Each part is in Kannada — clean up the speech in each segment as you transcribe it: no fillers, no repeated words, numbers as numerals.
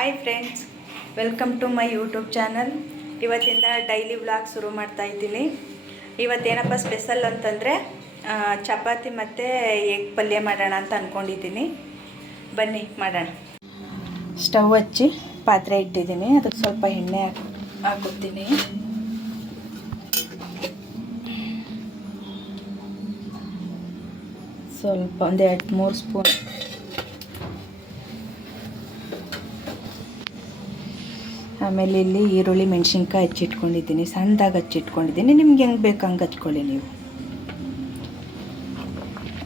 Hi friends, welcome to my YouTube channel. ಇವತ್ತಿಂದ ಡೈಲಿ ವ್ಲಾಗ್ ಶುರು ಮಾಡ್ತಾ ಇದ್ದೀನಿ. ಇವತ್ತೇನಪ್ಪ ಸ್ಪೆಷಲ್ ಅಂತಂದರೆ ಚಪಾತಿ ಮತ್ತು ಎಗ್ ಪಲ್ಯ ಮಾಡೋಣ ಅಂತ ಅಂದ್ಕೊಂಡಿದ್ದೀನಿ. ಬನ್ನಿ ಮಾಡೋಣ. ಸ್ಟವ್ ಹಚ್ಚಿ ಪಾತ್ರೆ ಇಟ್ಟಿದ್ದೀನಿ, ಅದಕ್ಕೆ ಸ್ವಲ್ಪ ಎಣ್ಣೆ ಹಾಕುತ್ತೀನಿ. ಸ್ವಲ್ಪ ಒಂದು 2-3 ಸ್ಪೂನ್ ಆಮೇಲೆ ಇಲ್ಲಿ ಈರುಳ್ಳಿ ಮೆಣಸಿನ್ಕಾಯಿ ಹಚ್ಚಿಟ್ಕೊಂಡಿದ್ದೀನಿ, ಸಣ್ಣದಾಗಿ ಹಚ್ಚಿಟ್ಕೊಂಡಿದ್ದೀನಿ. ನಿಮ್ಗೆ ಹೆಂಗೆ ಬೇಕು ಹಂಗೆ ಹಚ್ಕೊಳ್ಳಿ ನೀವು.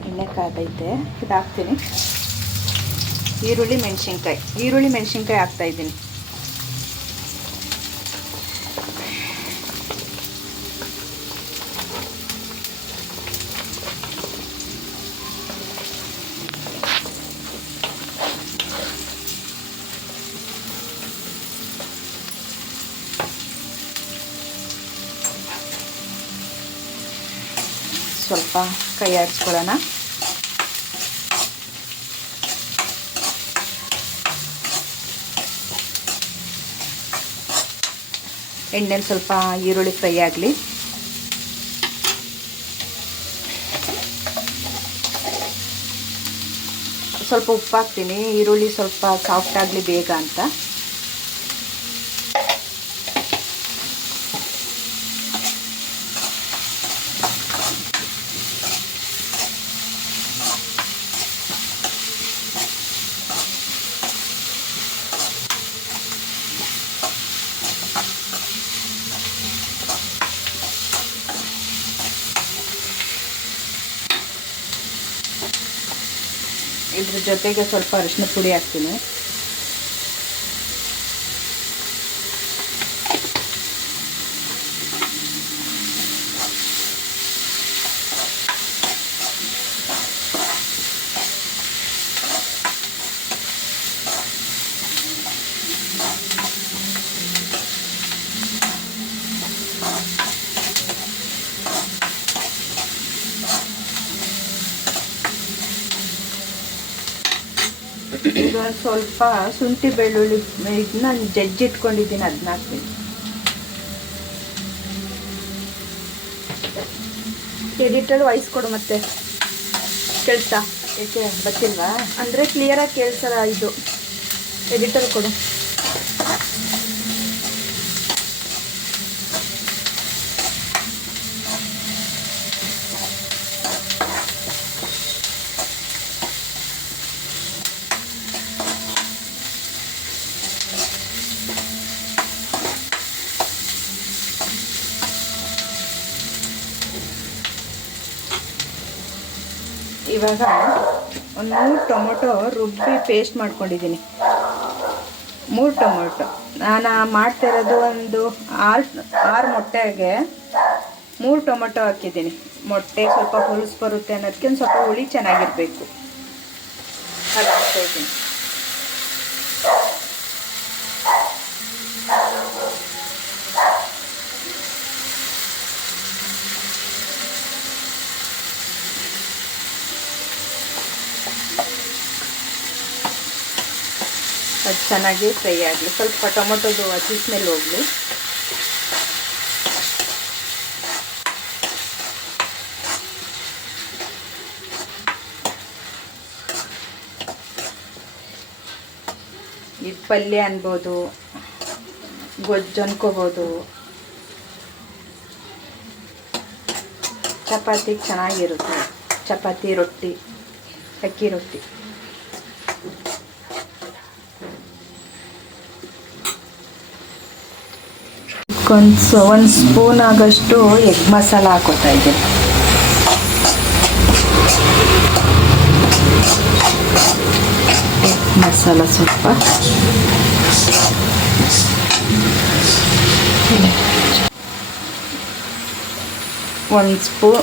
ಎಣ್ಣೆ ಕಾದೈತೆ, ಇದು ಹಾಕ್ತೀನಿ. ಈರುಳ್ಳಿ ಮೆಣಸಿನ್ಕಾಯಿ ಹಾಕ್ತಾಯಿದ್ದೀನಿ. ಸ್ವಲ್ಪ ಕೈ ಆಡಿಸ್ಕೊಳ್ಳೋಣ. ಎಣ್ಣೆಲಿ ಸ್ವಲ್ಪ ಈರುಳ್ಳಿ ಫ್ರೈ ಆಗಲಿ. ಸ್ವಲ್ಪ ಉಪ್ಪು ಹಾಕ್ತೀನಿ, ಈರುಳ್ಳಿ ಸ್ವಲ್ಪ ಸಾಫ್ಟ್ ಆಗಲಿ ಬೇಗ ಅಂತ. ಇದ್ರ ಜೊತೆಗೆ ಸ್ವಲ್ಪ ಅರಿಶಿನ ಪುಡಿ ಹಾಕ್ತೀನಿ. ಈಗ ಸ್ವಲ್ಪ ಶುಂಠಿ ಬೆಳ್ಳುಳ್ಳಿ ಇದನ್ನ ಜಜ್ಜಿಟ್ಕೊಂಡಿದ್ದೀನಿ, ಅದನ್ನ ಹಾಕ್ತೀನಿ. ಎಡಿಟಲ್ಲಿ ವಾಯ್ಸ್ ಕೊಡು ಮತ್ತೆ. ಕೇಳ್ತಾ ಏಕೆ ಬರ್ತಿಲ್ವಾ ಅಂದರೆ ಕ್ಲಿಯರಾಗಿ ಕೇಳಿಸಲ್ಲ. ಇದು ಎಡಿಟರ್ ಕೊಡು. ಇವಾಗ ಒಂದು 3 ಟೊಮೊಟೊ ರುಬ್ಬಿ ಪೇಸ್ಟ್ ಮಾಡ್ಕೊಂಡಿದ್ದೀನಿ. 3 ಟೊಮೊಟೊ ನಾನು ಮಾಡ್ತಾ ಇರೋದು ಒಂದು 6 ಮೊಟ್ಟೆಗೆ 3 ಟೊಮೊಟೊ ಹಾಕಿದ್ದೀನಿ. ಮೊಟ್ಟೆ ಸ್ವಲ್ಪ ಹೊಲಸು ಬರುತ್ತೆ ಅನ್ನೋದಕ್ಕೆ ಒಂದು ಸ್ವಲ್ಪ ಹುಳಿ ಚೆನ್ನಾಗಿರಬೇಕು, ಅದು ಹಾಕ್ತಾಯಿದ್ದೀನಿ. ಅದು ಚೆನ್ನಾಗಿ ಫ್ರೈ ಆಗಲಿ, ಸ್ವಲ್ಪ ಟೊಮೊಟೊದು ಹಸಿ ಸ್ಮೆಲ್ ಹೋಗಲಿ. ಇದು ಪಲ್ಯ ಅನ್ಬೋದು, ಗೊಜ್ಜು ಅನ್ಕೋಬೋದು. ಚಪಾತಿಗೆ ಚೆನ್ನಾಗಿರುತ್ತೆ, ಚಪಾತಿ ರೊಟ್ಟಿ, ಅಕ್ಕಿ ರೊಟ್ಟಿ. ಒಂದು ಸ್ಪೂನ್ ಆಗೋಷ್ಟು ಎಗ್ ಮಸಾಲ ಹಾಕೋತಾ ಇದ್ದೀನಿ. ಎಗ್ ಮಸಾಲ ಸ್ವಲ್ಪ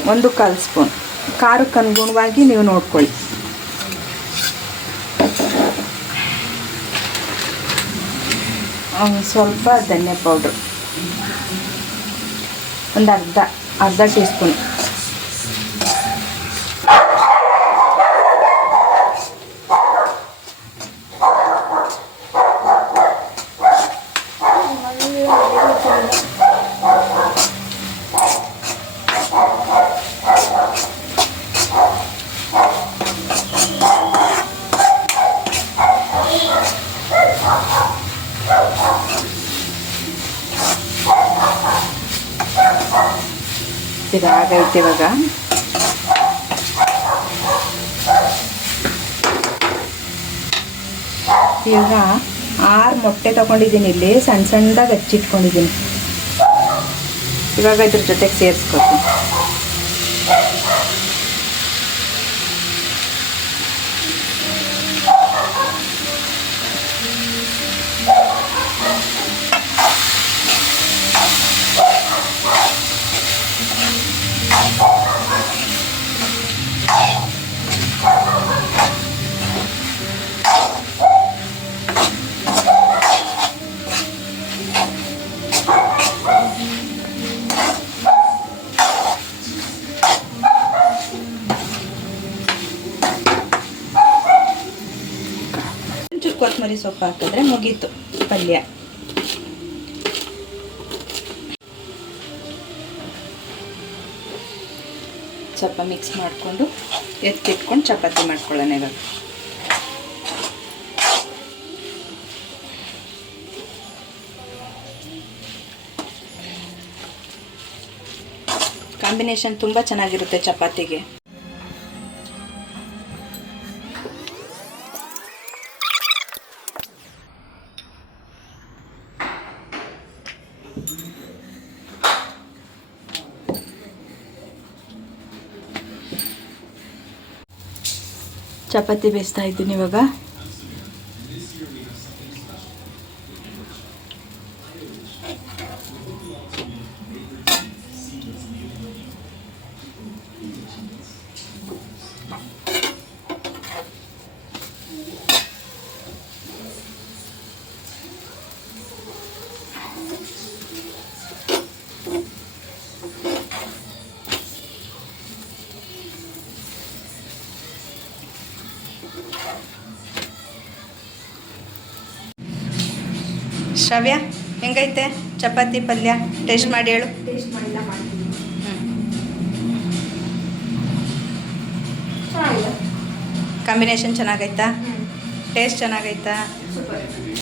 ಒಂದು ಕಾಲು ಸ್ಪೂನ್. ಖಾರಕ್ಕೆ ಅನುಗುಣವಾಗಿ ನೀವು ನೋಡ್ಕೊಳ್ಳಿ. ಸ್ವಲ್ಪ ಧನಿಯಾ ಪೌಡ್ರು ಒಂದು ಅರ್ಧ ಟೀ ಸ್ಪೂನ್. ಇದಾಗೈತೆ ಇವಾಗ. ಇವಾಗ 6 ಮೊಟ್ಟೆ ತೊಗೊಂಡಿದ್ದೀನಿ, ಇಲ್ಲಿ ಸಣ್ಣ ಸಣ್ಣದಾಗಿ ಹಚ್ಚಿಟ್ಕೊಂಡಿದ್ದೀನಿ. ಇವಾಗ ಇದ್ರ ಜೊತೆಗೆ ಸೇರಿಸ್ಕೊತೀನಿ. ಕೊತ್ತಂಬರಿ ಸೊಪ್ಪು ಹಾಕಿದ್ರೆ ಮುಗೀತು ಪಲ್ಯ. ಸ್ವಲ್ಪ ಮಿಕ್ಸ್ ಮಾಡಿಕೊಂಡು ಎತ್ತಿಟ್ಕೊಂಡು ಚಪಾತಿ ಮಾಡ್ಕೊಳ್ಳೋಣ. ಇವಾಗ ಕಾಂಬಿನೇಷನ್ ತುಂಬ ಚೆನ್ನಾಗಿರುತ್ತೆ ಚಪಾತಿಗೆ. ಚಪಾತಿ ಬೇಯಿಸ್ತಾ ಇದ್ದೀನಿ ಇವಾಗ. ಶ್ರಾವ್ಯ, ಹೆಂಗೈತೆ ಚಪಾತಿ ಪಲ್ಯ? ಟೇಸ್ಟ್ ಮಾಡಿ ಹೇಳು. ಟೇಸ್ಟ್ ಮಾಡಿಲ್ಲ, ಮಾಡ್ತೀನಿ. ಕಾಂಬಿನೇಷನ್ ಚೆನ್ನಾಗೈತಾ? ಟೇಸ್ಟ್ ಚೆನ್ನಾಗೈತಾ? ಸೂಪರ್.